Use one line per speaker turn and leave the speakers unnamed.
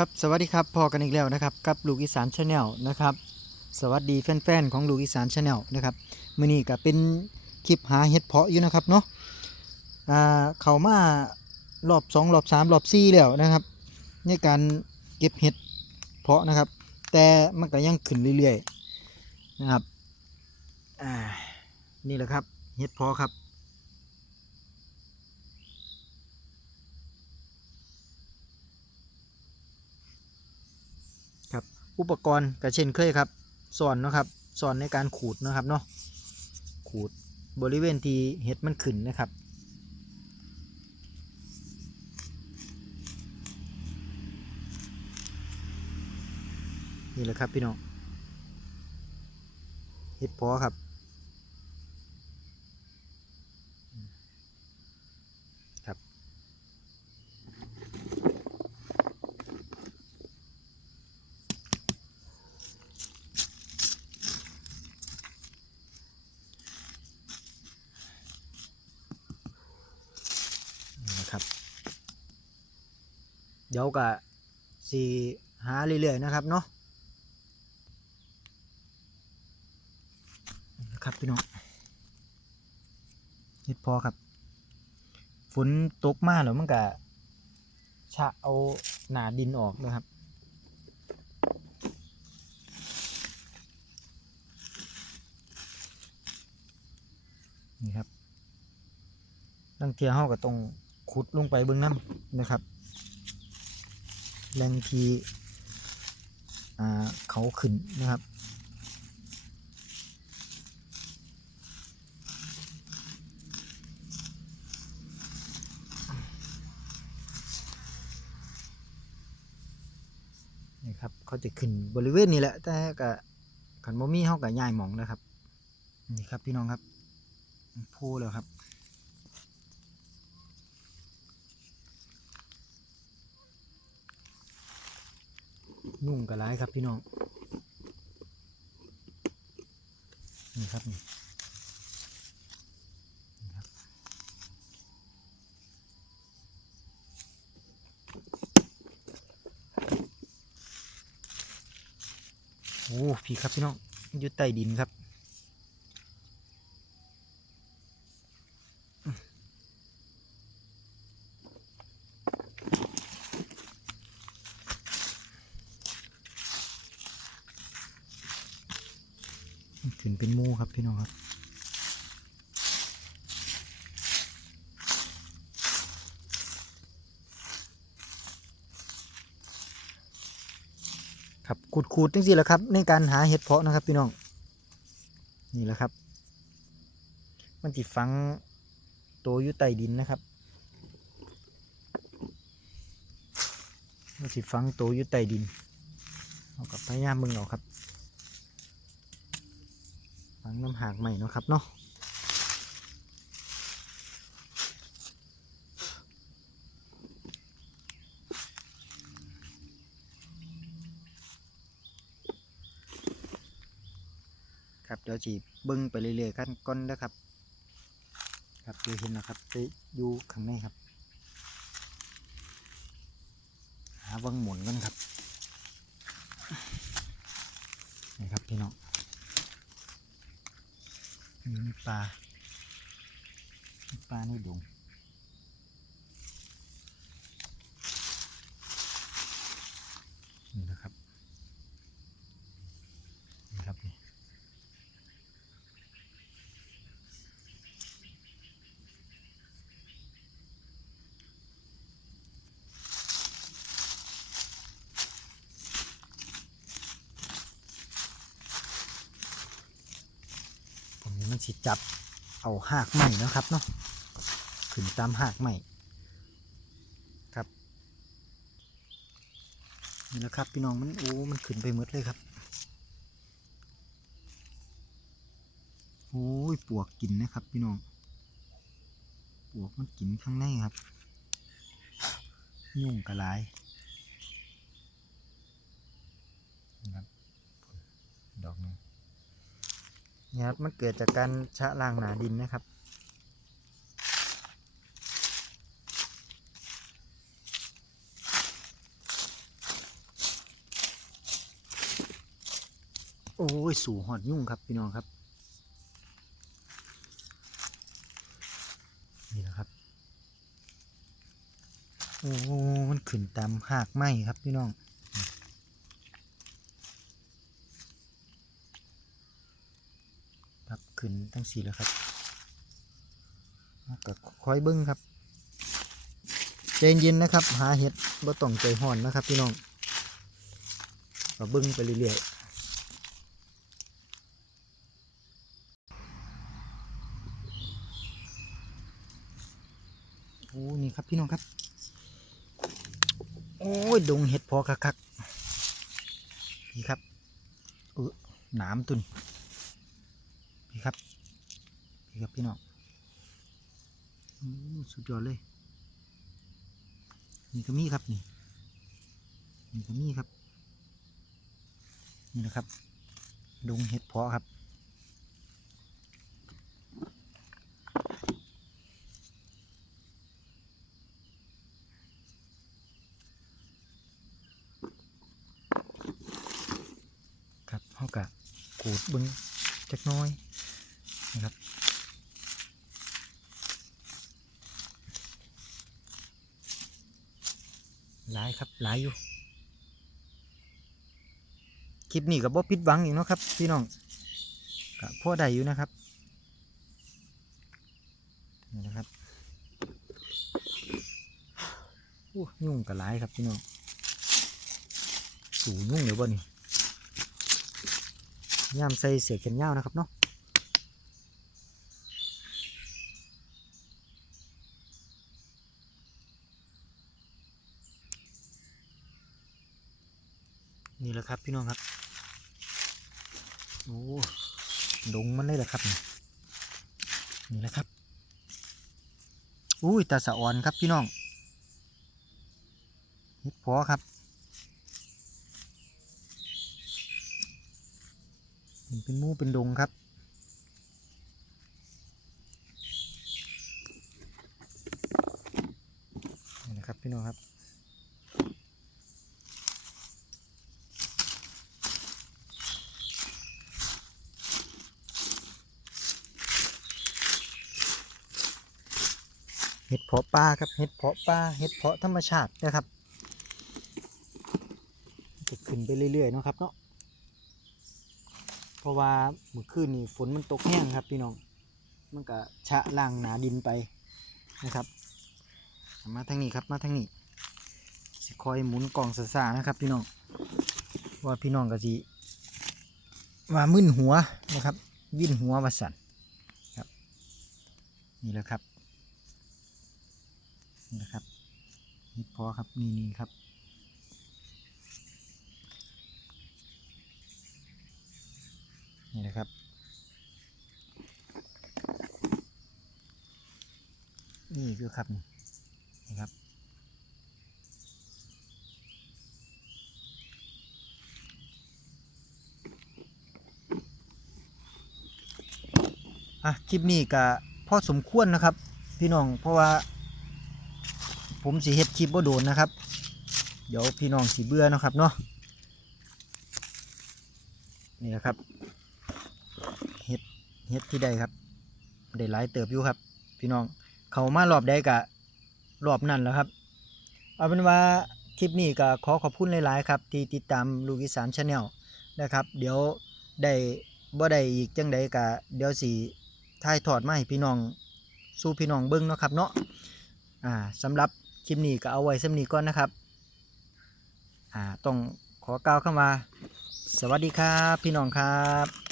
ครับสวัสดีครับพอกันอีกแล้วนะครับกับลูกอีสานชาแนลนะครับสวัสดีแฟนๆของลูกอีสานชาแนลนะครับมื้อนี้ก็เป็นคลิปหาเห็ดเพาะอยู่นะครับเนาะอ่าเขามารอบ2รอบ3รอบ4แล้วนะครับในการเก็บเห็ดเพาะนะครับ แต่มันก็ยังขึ้นเรื่อยๆนะครับอ่านี่แหละครับเห็ดเพาะครับ ครับ อุปกรณ์ก็เช่นเคยครับสอนนะครับสอนในการขูดนะครับเนาะขูดบริเวณที่เห็ดมันขึ้นนะครับนี่แหละครับพี่น้องเห็ดพอครับครับ นะครับ เดี๋ยวก็สีหาเรื่อยๆนะครับเนาะนะครับพี่น้องเฮ็ดพอครับฝนตกมาแล้วมันก็ชะเอาหนาดินออกนะครับนี่ครับลังเทียเฮาก็ต้อง ขุดลงไปเบื้องน้ำนะครับแรงทีเขาขึ้นนะครับ นี่ครับเขาจะขึ้นบริเวณนี้แหละ แต่ก็ขันบ่มีเฮาก็ย้ายหมองนะครับ นี่ครับพี่น้องครับพูแล้วครับ นุ่งกระไรครับพี่น้อง นี่ครับนี่นี่ครับโอ้พี่ครับพี่น้องอยู่ใต้ดินครับ ขึ้นเป็นมูครับพี่น้องครับครับขูดขูดๆจังสิแหละครับ ในการหาเห็ดเพาะนะครับพี่น้อง นี่แหละครับ มันติฝังตัวอยู่ใต้ดินนะครับ มันสิฝังตัวอยู่ใต้ดินเอากับพยายามมึงเอาครับังน้ำหากใหม่นะครับเนาะครับเดี๋ยวจีเบิ้งไปเรื่อยๆกันก่อนนะครับ ครับเดี๋ยวเห็นนะครับจะอยู่ข้างในครับ หาเบังหมุนกันครับนี่ครับพี่น้อง มีปลา ปลาในดงนี่นะครับ นี่ครับนี่ผมนี้มัน สิจับเอาหากใหม่นะครับเนาะขึ้นตามหากใหม่ครับนี่นะครับพี่น้องมันโอ้มันขึ้นไปหมดเลยครับโอ้ยปวกกินนะครับ พี่น้องปวกมันกินข้างในครับ ยุ่งกระไรนะครับดอกนึง นี่ครับมันเกิดจากการชะล้างหนาดินนะครับ โอ้ย สู่หอดยุ่งครับพี่น้องครับ นี่นะครับ โอ้ มันขึ้นตามหากไหมครับพี่น้อง ขึ้นทั้งสี่แล้วครับก็คอยเบิ้งครับใจเย็นนะครับ หาเห็ดบ่ต้องใจห่อนนะครับพี่น้องก็เบิ้งไปเรื่อยๆโอ้นี่ครับพี่น้องครับ โอ้ยดงเห็ดพอคักๆนี่ครับเออหนามตุน พี่ครับพี่ครับพี่น้องสุดยอดเลย นี่ก็มีครับนี่นี่ก็มีครับ นี่นะครับดงเห็ดเพาะครับครับเขากะขูดบึง เจักน้อยนะครับหลายครับหลายอยู่ คลิปนี้กับบ่ปิดหวังอีกเนาะครับ พี่น้องกับพ่อใดอยู่นะครับนี่นะครับโอ้ยุ่งกับหลายครับพี่น้องสูยุ่งเดี๋ยวบ่นี่ ย่ามใส่เสียแขนยาวนะครับเนาะนี่แหละครับพี่น้องครับ โอ้ดงมันเลยแหละครับ นี่นี่แหละครับ อุ้ยตาสะอ่อนครับพี่น้องเห็ดพอครับ ห็นเป็นมูเป็นดงครับ นี่นะครับพี่น้องครับ เห็ดเพาะปลาครับ เห็ดเพาะปลา เห็ดเพาะธรรมชาตินะครับ จะขึ้นไปเรื่อยๆนะครับเนาะ เพราะว่าเมื่อคืนนี้ฝนมันตกแห้งครับพี่น้อง มันก็ชะล่างหนาดินไปนะครับ มาทางนี้ครับมาทางนี้สิคอยหมุนกล่องสานะครับ พี่น้อง ว่าพี่น้องก็สิว่ามึนหัวนะครับ วิ่นหัววาสันครับ นี่แหละครับ นี่นะครับเห็ดเพอครับนี่นี่ครับ นี่นะครับ นี่คือครับนี่นี่ครับ อะ คลิปนี้ก็พอสมควรนะครับ พี่น้องเพราะว่า ผมสิเฮ็ดคลิปบ่โดนนะครับ เดี๋ยวพี่น้องสิเบื่อนะครับเนาะนี่แหละครับ เฮ็ดเฮ็ดที่ใดครับได้หลายเติบอยู่ครับ พี่น้องเขามารอบใดกะรอบนั่นแล้วครับ เอาเป็นว่าคลิปนี้ก็ขอขอบคุณหลาย ๆ ครับ ที่ติดตามลูกอีสานชาแนลนะครับ เดี๋ยวได้บ่ได้อีกจังใดกะเดี๋ยวสิถ่ายทอดมาให้พี่น้องสู่พี่น้องเบิ่งเนาะครับเนาะอ่าสำหรับคลิปนี้ก็เอาไว้สำนี้ก่อนนะครับอ่าต้องขอกล่าวคำว่า สวัสดีครับ พี่น้องครับ